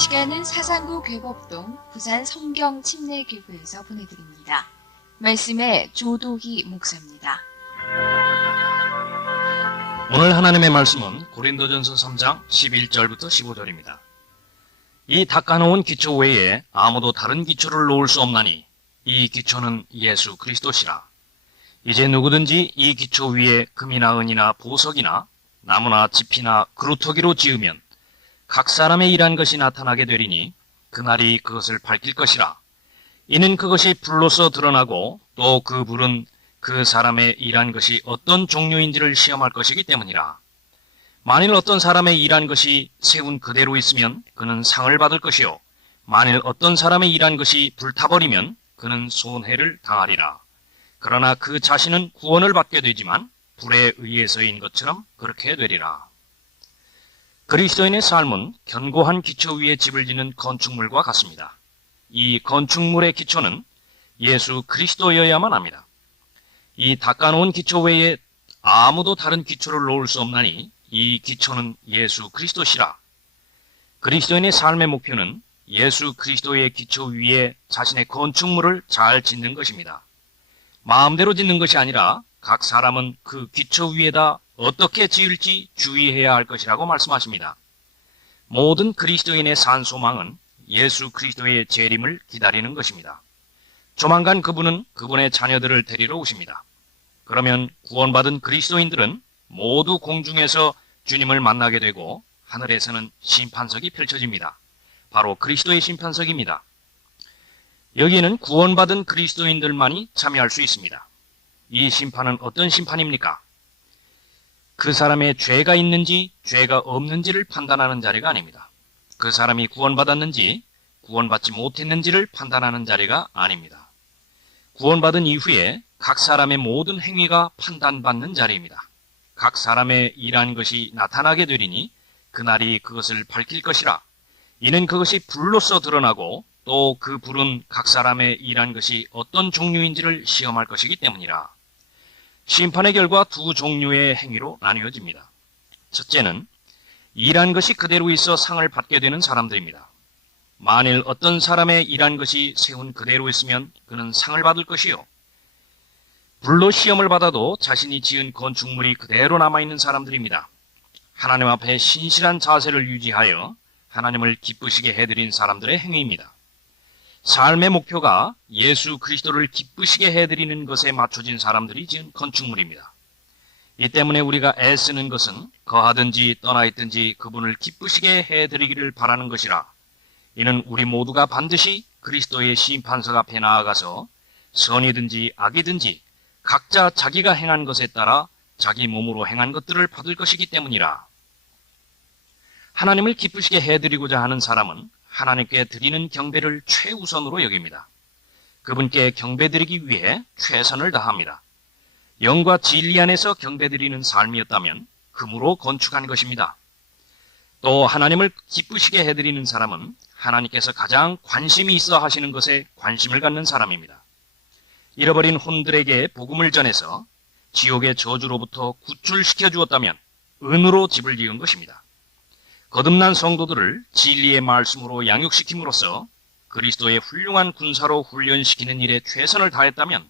시간은 사상구 괴법동 부산 성경 침례교구에서 보내드립니다. 말씀의 조도희 목사입니다. 오늘 하나님의 말씀은 고린도전서 3장 11절부터 15절입니다. 이 닦아놓은 기초 외에 아무도 다른 기초를 놓을 수 없나니 이 기초는 예수 그리스도시라. 이제 누구든지 이 기초 위에 금이나 은이나 보석이나 나무나 지피나 그루터기로 지으면 각 사람의 일한 것이 나타나게 되리니 그날이 그것을 밝힐 것이라. 이는 그것이 불로서 드러나고 또 그 불은 그 사람의 일한 것이 어떤 종류인지를 시험할 것이기 때문이라. 만일 어떤 사람의 일한 것이 세운 그대로 있으면 그는 상을 받을 것이요. 만일 어떤 사람의 일한 것이 불타버리면 그는 손해를 당하리라. 그러나 그 자신은 구원을 받게 되지만 불에 의해서인 것처럼 그렇게 되리라. 그리스도인의 삶은 견고한 기초 위에 집을 짓는 건축물과 같습니다. 이 건축물의 기초는 예수 그리스도여야만 합니다. 이 닦아놓은 기초 외에 아무도 다른 기초를 놓을 수 없나니 이 기초는 예수 그리스도시라. 그리스도인의 삶의 목표는 예수 그리스도의 기초 위에 자신의 건축물을 잘 짓는 것입니다. 마음대로 짓는 것이 아니라 각 사람은 그 기초 위에다 어떻게 지을지 주의해야 할 것이라고 말씀하십니다. 모든 그리스도인의 산 소망은 예수 그리스도의 재림을 기다리는 것입니다. 조만간 그분은 그분의 자녀들을 데리러 오십니다. 그러면 구원받은 그리스도인들은 모두 공중에서 주님을 만나게 되고 하늘에서는 심판석이 펼쳐집니다. 바로 그리스도의 심판석입니다. 여기에는 구원받은 그리스도인들만이 참여할 수 있습니다. 이 심판은 어떤 심판입니까? 그 사람의 죄가 있는지 죄가 없는지를 판단하는 자리가 아닙니다. 그 사람이 구원받았는지 구원받지 못했는지를 판단하는 자리가 아닙니다. 구원받은 이후에 각 사람의 모든 행위가 판단받는 자리입니다. 각 사람의 일한 것이 나타나게 되리니 그날이 그것을 밝힐 것이라. 이는 그것이 불로서 드러나고 또 그 불은 각 사람의 일한 것이 어떤 종류인지를 시험할 것이기 때문이라. 심판의 결과 두 종류의 행위로 나뉘어집니다. 첫째는 일한 것이 그대로 있어 상을 받게 되는 사람들입니다. 만일 어떤 사람의 일한 것이 세운 그대로 있으면 그는 상을 받을 것이요. 불로 시험을 받아도 자신이 지은 건축물이 그대로 남아있는 사람들입니다. 하나님 앞에 신실한 자세를 유지하여 하나님을 기쁘시게 해드린 사람들의 행위입니다. 삶의 목표가 예수 그리스도를 기쁘시게 해드리는 것에 맞춰진 사람들이 지은 건축물입니다. 이 때문에 우리가 애쓰는 것은 거하든지 떠나 있든지 그분을 기쁘시게 해드리기를 바라는 것이라. 이는 우리 모두가 반드시 그리스도의 심판석 앞에 나아가서 선이든지 악이든지 각자 자기가 행한 것에 따라 자기 몸으로 행한 것들을 받을 것이기 때문이라. 하나님을 기쁘시게 해드리고자 하는 사람은 하나님께 드리는 경배를 최우선으로 여깁니다. 그분께 경배드리기 위해 최선을 다합니다. 영과 진리 안에서 경배드리는 삶이었다면 금으로 건축한 것입니다. 또 하나님을 기쁘시게 해드리는 사람은 하나님께서 가장 관심이 있어 하시는 것에 관심을 갖는 사람입니다. 잃어버린 혼들에게 복음을 전해서 지옥의 저주로부터 구출시켜 주었다면 은으로 집을 지은 것입니다. 거듭난 성도들을 진리의 말씀으로 양육시킴으로써 그리스도의 훌륭한 군사로 훈련시키는 일에 최선을 다했다면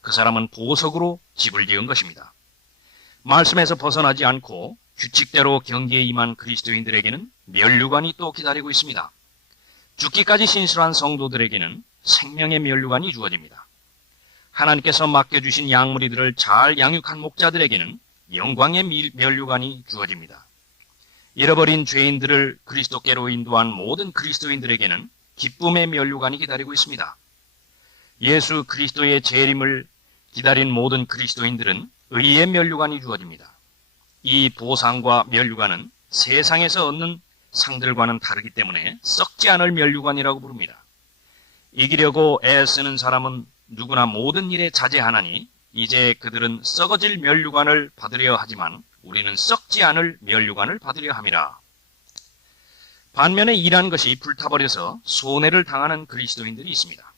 그 사람은 보석으로 집을 지은 것입니다. 말씀에서 벗어나지 않고 규칙대로 경계에 임한 그리스도인들에게는 멸류관이 또 기다리고 있습니다. 죽기까지 신실한 성도들에게는 생명의 멸류관이 주어집니다. 하나님께서 맡겨주신 양무리들을 잘 양육한 목자들에게는 영광의 멸류관이 주어집니다. 잃어버린 죄인들을 그리스도께로 인도한 모든 그리스도인들에게는 기쁨의 멸류관이 기다리고 있습니다. 예수 그리스도의 재림을 기다린 모든 그리스도인들은 의의 멸류관이 주어집니다. 이 보상과 멸류관은 세상에서 얻는 상들과는 다르기 때문에 썩지 않을 멸류관이라고 부릅니다. 이기려고 애쓰는 사람은 누구나 모든 일에 자제하나니 이제 그들은 썩어질 멸류관을 받으려 하지만 우리는 썩지 않을 멸류관을 받으려 함이라. 반면에 일한 것이 불타버려서 손해를 당하는 그리스도인들이 있습니다.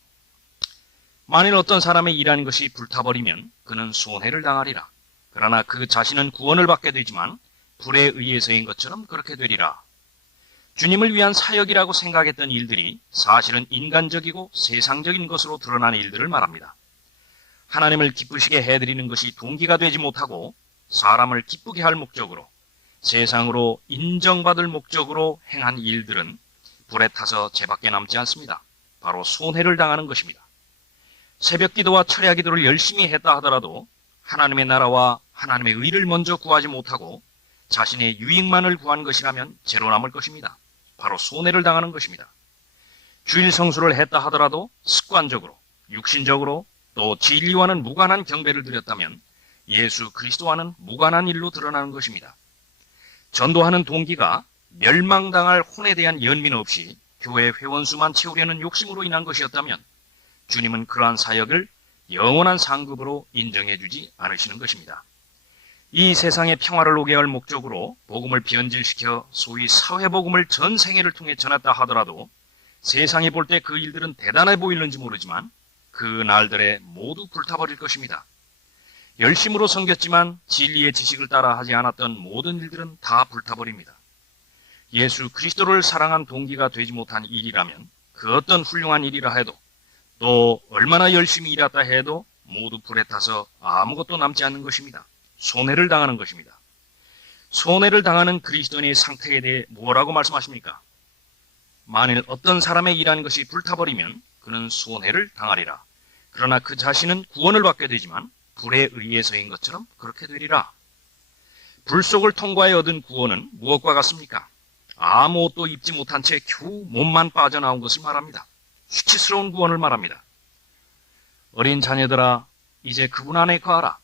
만일 어떤 사람의 일한 것이 불타버리면 그는 손해를 당하리라. 그러나 그 자신은 구원을 받게 되지만 불에 의해서인 것처럼 그렇게 되리라. 주님을 위한 사역이라고 생각했던 일들이 사실은 인간적이고 세상적인 것으로 드러난 일들을 말합니다. 하나님을 기쁘시게 해드리는 것이 동기가 되지 못하고 사람을 기쁘게 할 목적으로 세상으로 인정받을 목적으로 행한 일들은 불에 타서 죄밖에 남지 않습니다. 바로 손해를 당하는 것입니다. 새벽 기도와 철야 기도를 열심히 했다 하더라도 하나님의 나라와 하나님의 의를 먼저 구하지 못하고 자신의 유익만을 구한 것이라면 죄로 남을 것입니다. 바로 손해를 당하는 것입니다. 주일 성수를 했다 하더라도 습관적으로, 육신적으로 또 진리와는 무관한 경배를 드렸다면 예수 그리스도와는 무관한 일로 드러나는 것입니다. 전도하는 동기가 멸망당할 혼에 대한 연민 없이 교회 회원수만 채우려는 욕심으로 인한 것이었다면 주님은 그러한 사역을 영원한 상급으로 인정해 주지 않으시는 것입니다. 이 세상의 평화를 오게 할 목적으로 복음을 변질시켜 소위 사회복음을 전 생애를 통해 전했다 하더라도 세상이 볼 때 그 일들은 대단해 보이는지 모르지만 그 날들에 모두 불타버릴 것입니다. 열심으로 섬겼지만 진리의 지식을 따라 하지 않았던 모든 일들은 다 불타버립니다. 예수 그리스도를 사랑한 동기가 되지 못한 일이라면 그 어떤 훌륭한 일이라 해도 또 얼마나 열심히 일했다 해도 모두 불에 타서 아무것도 남지 않는 것입니다. 손해를 당하는 것입니다. 손해를 당하는 그리스도인의 상태에 대해 뭐라고 말씀하십니까? 만일 어떤 사람의 일하는 것이 불타버리면 그는 손해를 당하리라. 그러나 그 자신은 구원을 받게 되지만 불에 의해서인 것처럼 그렇게 되리라. 불 속을 통과해 얻은 구원은 무엇과 같습니까? 아무것도 입지 못한 채 겨우 몸만 빠져나온 것을 말합니다. 수치스러운 구원을 말합니다. 어린 자녀들아, 이제 그분 안에 거하라.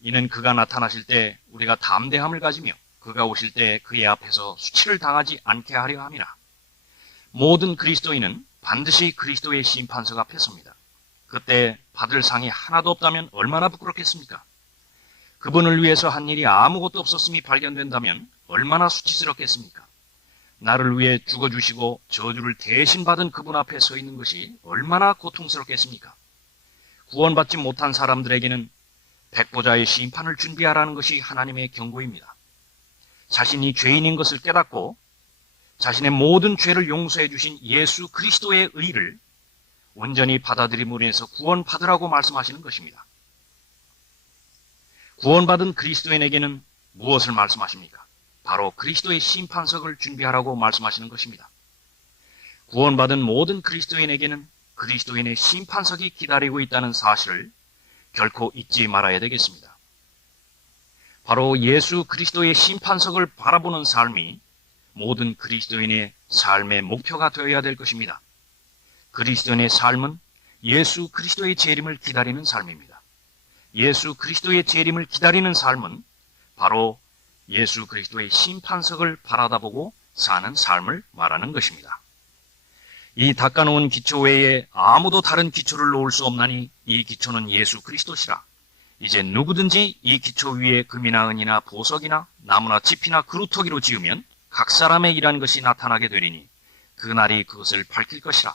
이는 그가 나타나실 때 우리가 담대함을 가지며 그가 오실 때 그의 앞에서 수치를 당하지 않게 하려 함이라. 모든 그리스도인은 반드시 그리스도의 심판석 앞에 섭니다. 그때 받을 상이 하나도 없다면 얼마나 부끄럽겠습니까? 그분을 위해서 한 일이 아무것도 없었음이 발견된다면 얼마나 수치스럽겠습니까? 나를 위해 죽어주시고 저주를 대신 받은 그분 앞에 서 있는 것이 얼마나 고통스럽겠습니까? 구원받지 못한 사람들에게는 백보자의 심판을 준비하라는 것이 하나님의 경고입니다. 자신이 죄인인 것을 깨닫고 자신의 모든 죄를 용서해 주신 예수 그리스도의 의를 온전히 받아들임으로 해서 구원받으라고 말씀하시는 것입니다. 구원받은 그리스도인에게는 무엇을 말씀하십니까? 바로 그리스도의 심판석을 준비하라고 말씀하시는 것입니다. 구원받은 모든 그리스도인에게는 그리스도인의 심판석이 기다리고 있다는 사실을 결코 잊지 말아야 되겠습니다. 바로 예수 그리스도의 심판석을 바라보는 삶이 모든 그리스도인의 삶의 목표가 되어야 될 것입니다. 그리스도인의 삶은 예수 그리스도의 재림을 기다리는 삶입니다. 예수 그리스도의 재림을 기다리는 삶은 바로 예수 그리스도의 심판석을 바라다보고 사는 삶을 말하는 것입니다. 이 닦아놓은 기초 외에 아무도 다른 기초를 놓을 수 없나니 이 기초는 예수 그리스도시라. 이제 누구든지 이 기초 위에 금이나 은이나 보석이나 나무나 짚이나 그루터기로 지으면 각 사람의 일한 것이 나타나게 되리니 그날이 그것을 밝힐 것이라.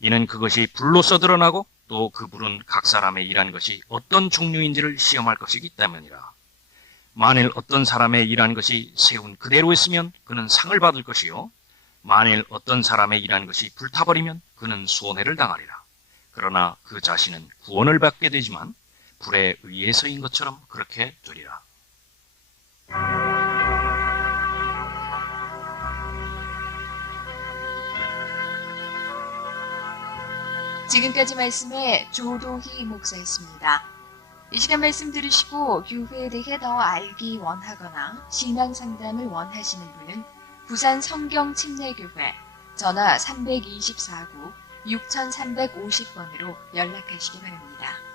이는 그것이 불로서 드러나고 또 그 불은 각 사람의 일한 것이 어떤 종류인지를 시험할 것이기 때문이라. 만일 어떤 사람의 일한 것이 세운 그대로 있으면 그는 상을 받을 것이요. 만일 어떤 사람의 일한 것이 불타버리면 그는 손해를 당하리라. 그러나 그 자신은 구원을 받게 되지만 불에 의해서인 것처럼 그렇게 되리라. 지금까지 말씀에 조도희 목사였습니다. 이 시간 말씀 들으시고 교회에 대해 더 알기 원하거나 신앙 상담을 원하시는 분은 부산 성경 침례교회 전화 324구 6350번으로 연락하시기 바랍니다.